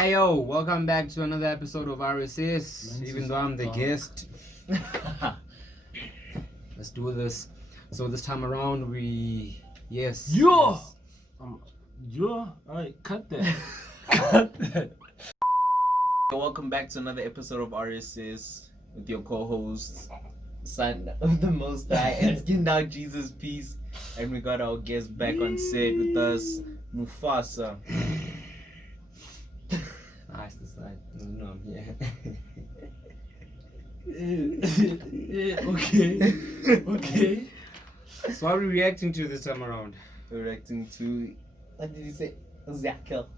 Hey yo, welcome back to another episode of RSS. Even though I'm the guest, let's do this. So this time around, Alright, cut that. Cut that. Welcome back to another episode of RSS with your co-host, Son of the Most High, and Skin Down Jesus Peace. And we got our guest back on set with us, Mufasa. nice to start. No, Okay. So what are we reacting to this time around? We're reacting to, what did you say? Ezekiel.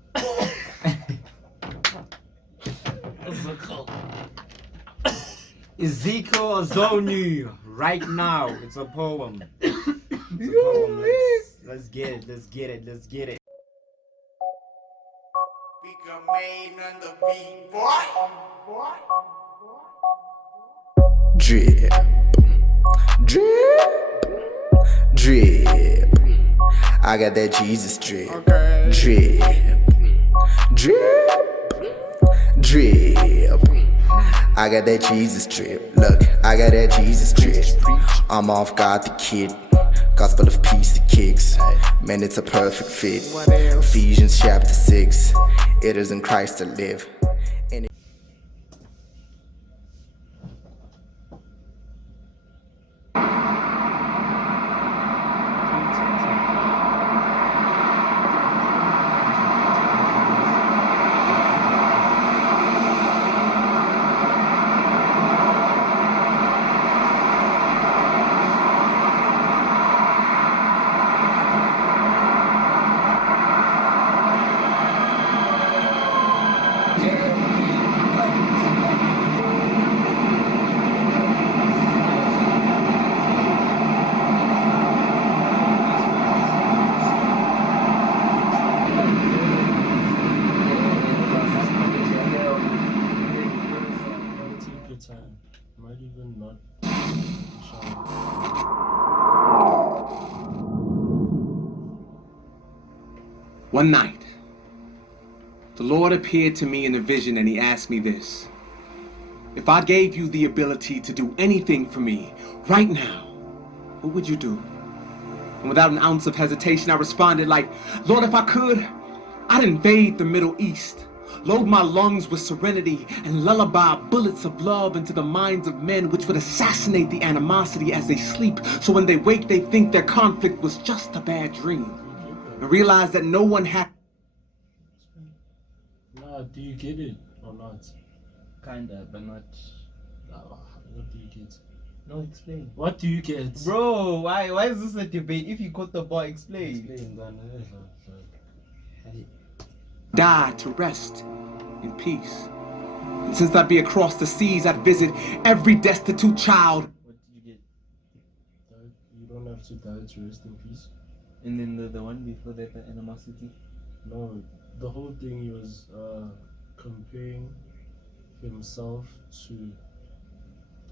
Ezekiel Azonwu. Right now, it's a poem. Let's get it. We got made on the beat, boy. Drip, drip, drip. I got that Jesus drip. Okay. Drip, drip. I got that Jesus drip. Look, I got that Jesus drip. I'm off God the Kid. Gospel of peace, the kicks. Man, it's a perfect fit. Ephesians chapter 6. It is in Christ to live. Take your time. Might even not. One night, the Lord appeared to me in a vision and he asked me this: if I gave you the ability to do anything for me right now, what would you do? And without an ounce of hesitation, I responded like, Lord, if I could, I'd invade the Middle East, load my lungs with serenity, and lullaby bullets of love into the minds of men, which would assassinate the animosity as they sleep, so when they wake they think their conflict was just a bad dream, and realize that no one had. Nah, do you get it or not? Kinda, but not. What do you get? No, explain. What do you get? Bro, why is this a debate? If you caught the ball, explain. Die to rest in peace. And since I'd be across the seas, I'd visit every destitute child. What did you get? You don't have to die to rest in peace. And then the one before that, the animosity. No, the whole thing he was comparing himself to,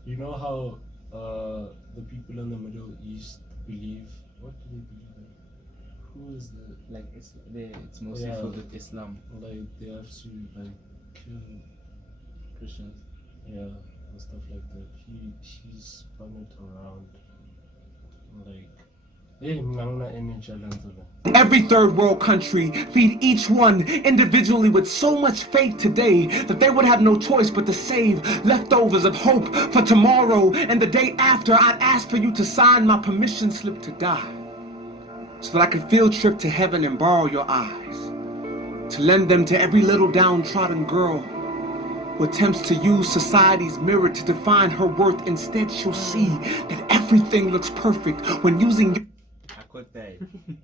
you know how the people in the Middle East believe, what do they believe in? Who is the, Like, it's mostly filled with Islam. like they have to like kill Christians. and stuff like that. He spun it around like, hey, any challenge. Every third world country, feed each one individually with so much faith today that they would have no choice but to save leftovers of hope for tomorrow and the day after. I'd ask for you to sign my permission slip to die, so that I could field trip to heaven and borrow your eyes, to lend them to every little downtrodden girl who attempts to use society's mirror to define her worth. Instead, she'll see that everything looks perfect when using. I caught that.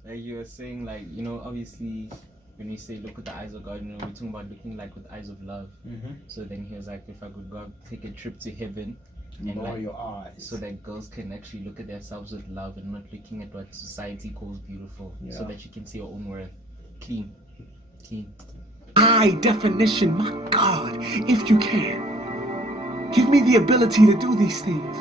Like you were saying, like, you know, obviously when you say look with the eyes of God, you know, we're talking about looking like with eyes of love. So then he was like, if I could go take a trip to heaven and Borrow like, your eyes. so that girls can actually look at themselves with love and not looking at what society calls beautiful, so that you can see your own worth. Clean. High definition, my God, if you can. Give me the ability to do these things.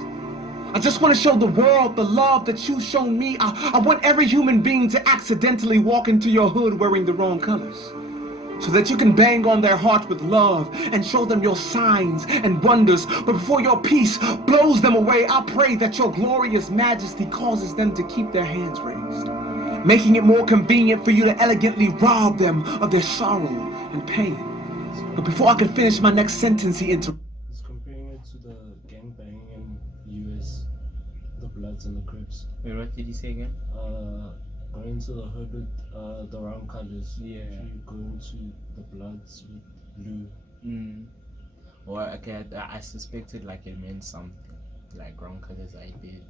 I just want to show the world the love that you've shown me. I want every human being to accidentally walk into your hood wearing the wrong colors. so that you can bang on their heart with love and show them your signs and wonders. But before your peace blows them away, I pray that your glorious majesty causes them to keep their hands raised, making it more convenient for you to elegantly rob them of their sorrow and pain. But before I could finish my next sentence, he interrupted. He's comparing it to the gangbanging in US, the Bloods and the Crips. Wait, what did he say again? Going to the hood with the wrong colors. Yeah. If you go into the Bloods with blue. Or okay, I suspected like it meant something, like wrong colors. I did.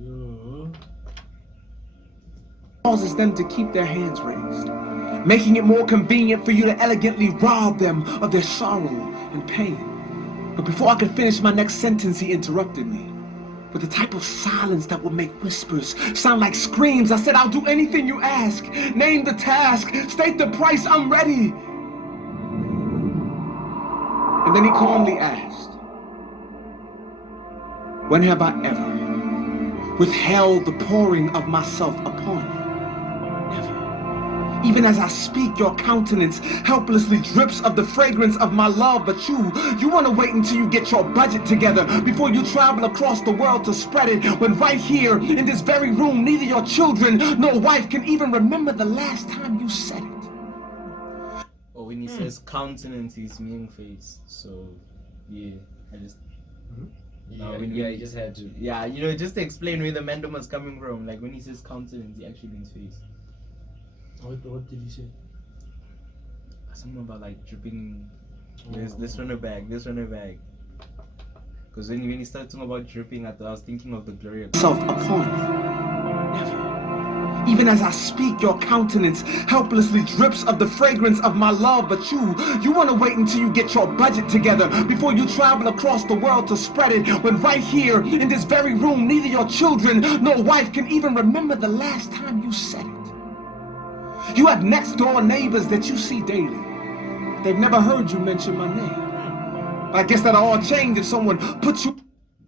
Yo. Causes them to keep their hands raised, making it more convenient for you to elegantly rob them of their sorrow and pain. But before I could finish my next sentence, he interrupted me with the type of silence that would make whispers sound like screams. I said, I'll do anything you ask. Name the task, state the price, I'm ready. And then he calmly asked, when have I ever withheld the pouring of myself upon you? Even as I speak, your countenance helplessly drips of the fragrance of my love. But you want to wait until you get your budget together before you travel across the world to spread it. When right here in this very room, neither your children nor wife can even remember the last time you said it. Or when he says countenance, he's meaning face. So, yeah, I just... Yeah, you just had to. Yeah, you know, just to explain where the mandem was coming from. Like when he says countenance, he actually means face. What did he say? Something about like dripping. Let's run it back. Because when he started talking about dripping, I was thinking of the glory of Self upon you. Never. Even as I speak, your countenance helplessly drips of the fragrance of my love. But you want to wait until you get your budget together before you travel across the world to spread it. When right here in this very room, neither your children nor wife can even remember the last time you said it. You have next door neighbors that you see daily. They've never heard you mention my name. I guess that'll all change if someone puts you...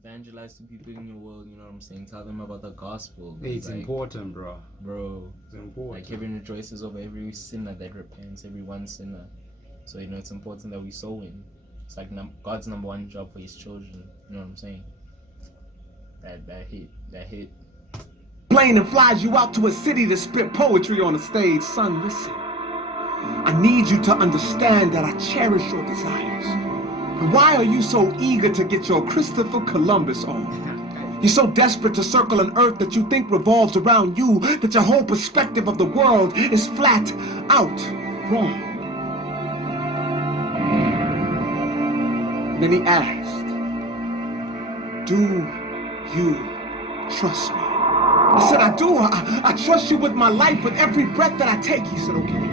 evangelize to people in your world, you know what I'm saying? Tell them about the gospel. It's like, important, bro. It's important. Like heaven rejoices over every sinner that repents, every one sinner. So, you know, it's important that we sow in. It's like God's number one job for his children. You know what I'm saying? That hit. Plane and flies you out to a city to spit poetry on a stage. Son, listen. I need you to understand that I cherish your desires. But why are you so eager to get your Christopher Columbus on? You're so desperate to circle an earth that you think revolves around you, that your whole perspective of the world is flat out wrong. And then he asked, do you trust me? I said, I do. I trust you with my life, with every breath that I take. He said, okay.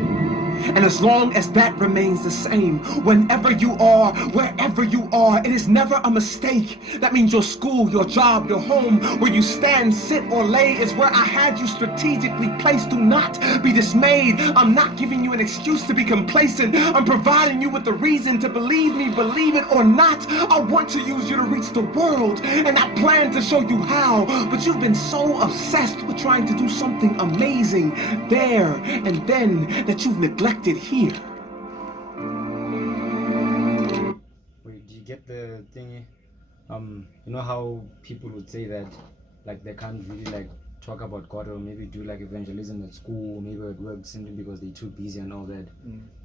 And as long as that remains the same, whenever you are, wherever you are, it is never a mistake. That means your school, your job, your home, where you stand, sit, or lay is where I had you strategically placed. Do not be dismayed. I'm not giving you an excuse to be complacent. I'm providing you with the reason to believe me, believe it or not. I want to use you to reach the world, and I plan to show you how. But you've been so obsessed with trying to do something amazing there and then that you've neglected here. Wait, do you get the thing? You know how people would say that, like, they can't really like talk about God or maybe do like evangelism at school, maybe at work, simply because they're too busy and all that.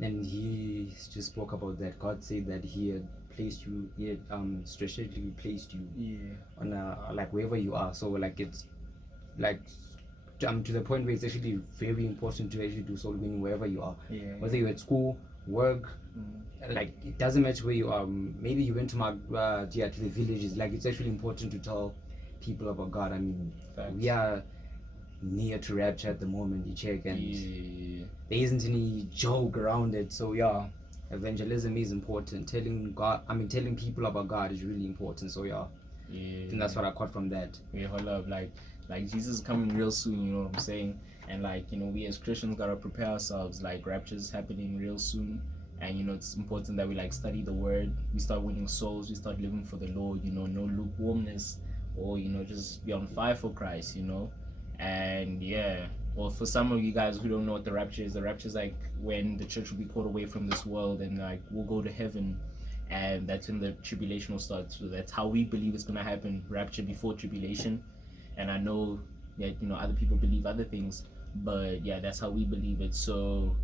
And he just spoke about that. God said that he had placed you, he had strategically placed you on like wherever you are. So like it's like to the point where it's actually very important to actually do soul winning wherever you are. Whether you're at school, work, like it doesn't matter where you are. Maybe you went to to the villages. Like it's actually important to tell people about God. I mean, we are near to rapture at the moment, you check, and there isn't any joke around it. So yeah, evangelism is important. Telling people about God is really important. So yeah, and that's what I caught from that. Hold up, like Jesus is coming real soon, you know what I'm saying? And like, you know, we as Christians gotta prepare ourselves. Like rapture is happening real soon, and you know it's important that we like study the word, we start winning souls, we start living for the Lord, you know, no lukewarmness, or you know, just be on fire for Christ, you know. And yeah, well, for some of you guys who don't know what the rapture is like when the church will be called away from this world and like we'll go to heaven, and that's when the tribulation will start. So that's how we believe it's gonna happen, rapture before tribulation. And I know that, you know, other people believe other things, but yeah, that's how we believe it. So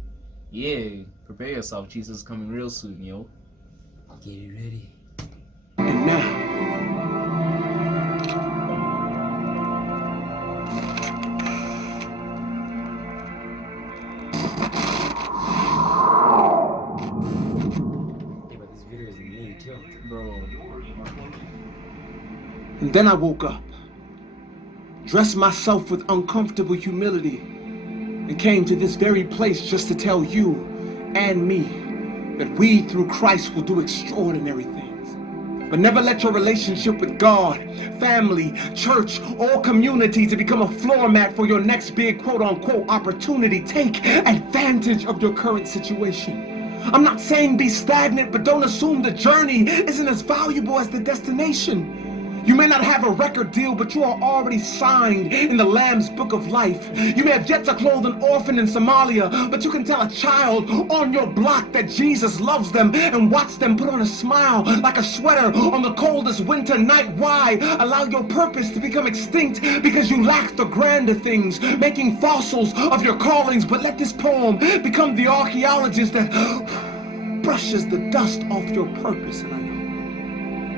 yeah, prepare yourself, Jesus is coming real soon, yo. Get it ready. And now, Hey, but this video is neat, yo. Bro, and then I woke up, dressed myself with uncomfortable humility, and came to this very place just to tell you and me that we, through Christ, will do extraordinary things. But never let your relationship with God, family, church, or community to become a floor mat for your next big quote-unquote opportunity. Take advantage of your current situation. I'm not saying be stagnant, but don't assume the journey isn't as valuable as the destination. You may not have a record deal, but you are already signed in the Lamb's Book of Life. You may have yet to clothe an orphan in Somalia, but you can tell a child on your block that Jesus loves them and watch them put on a smile like a sweater on the coldest winter night. Why allow your purpose to become extinct because you lack the grander things, making fossils of your callings? But let this poem become the archaeologist that brushes the dust off your purpose. And I know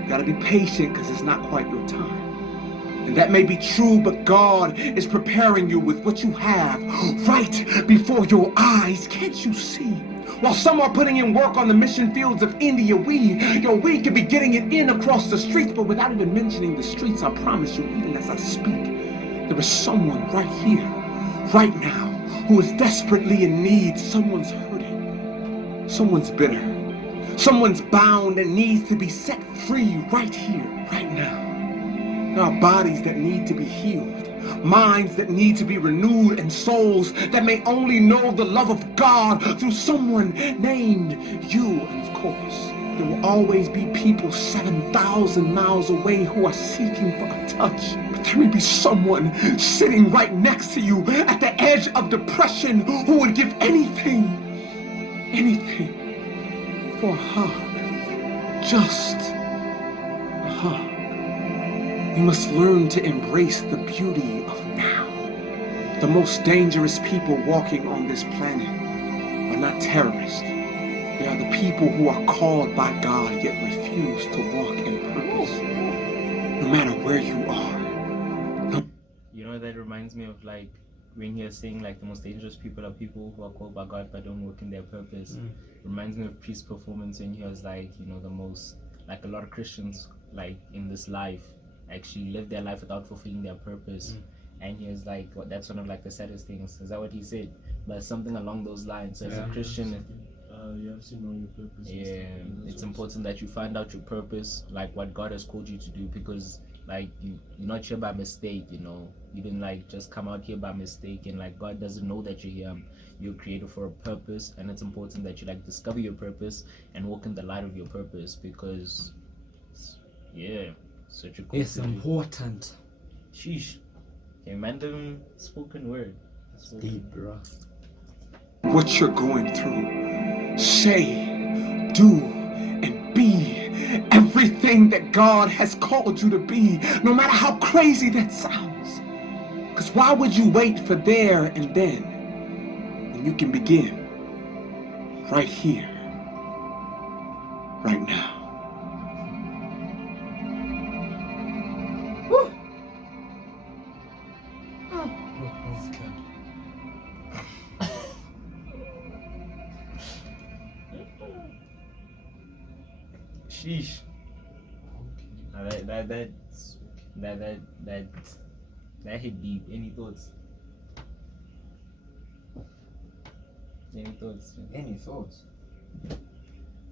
you gotta be patient because it's not quite your time. And that may be true, but God is preparing you with what you have right before your eyes. Can't you see? While some are putting in work on the mission fields of India, we could be getting it in across the streets. But without even mentioning the streets, I promise you, even as I speak, there is someone right here, right now, who is desperately in need. Someone's hurting. Someone's bitter. Someone's bound and needs to be set free right here, right now. There are bodies that need to be healed, minds that need to be renewed, and souls that may only know the love of God through someone named you. And of course, there will always be people 7,000 miles away who are seeking for a touch. But there may be someone sitting right next to you at the edge of depression who would give anything for a hug. Just a hug. We must learn to embrace the beauty of now. The most dangerous people walking on this planet are not terrorists. They are the people who are called by God yet refuse to walk in purpose. No matter where you are. you know, that reminds me of like when you're saying like the most dangerous people are people who are called by God but don't work in their purpose. Reminds me of Priest's performance when he was like, you know, the most, like a lot of Christians like in this life actually live their life without fulfilling their purpose. And he was like, that's one of like the saddest things. Is that what he said? But something along those lines. So as a Christian, you have to know your purpose. yeah, it's important that you find out your purpose, like what God has called you to do, because like you're not here by mistake, you know. You didn't like just come out here by mistake, and like God doesn't know that you're here. You're created for a purpose, and it's important that you like discover your purpose and walk in the light of your purpose, because yeah, such a cool It's important. Sheesh. Okay, random spoken word. It's deep, bro. What you're going through, say, do, and be everything that God has called you to be, no matter how crazy that sounds. Because why would you wait for there and then when you can begin right here, right now? Sheesh. That hit deep. Any thoughts? Any thoughts? Any thoughts?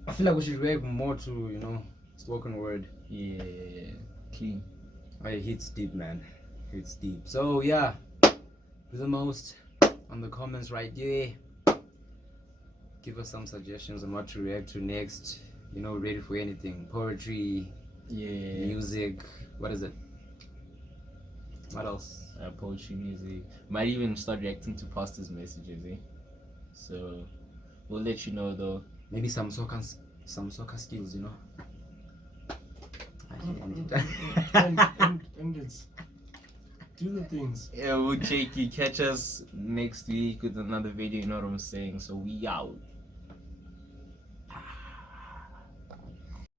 I feel like we should react more to, you know, spoken word. Yeah. Clean. It hits deep, man. Hits deep. So yeah, do the most on the comments right there. Give us some suggestions on what to react to next. You know, ready for anything. Poetry, Yeah. music, what is it? What else? Poetry, music. Might even start reacting to pastors' messages, eh? So we'll let you know though. Maybe some soccer skills, you know. And it's do the things. Yeah, we'll check you. Catch us next week with another video, you know what I'm saying? So we out.